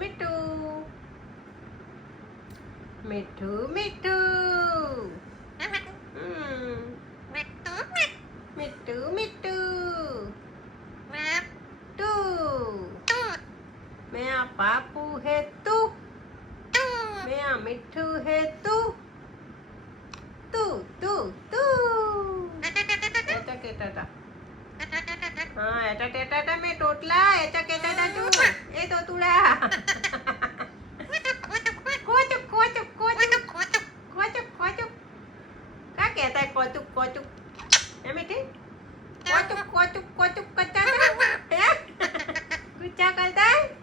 મીઠું મીઠું મીઠું મીઠું મીઠું તું મેરા બાપू है तू मेरा मिट्ठू है तू तू तू तू ऐसा कहता था हाँ ऐसा कहता था मैं टोटला ऐसा कहता था तू ए तो तुड़ा कोचुक कोचुक कोचुक कोचुक कोचुक कोचुक क्या कहता है कोचुक कोचुक है मीठी कोचुक कोचुक कोचुक करता था कुछ क्या करता है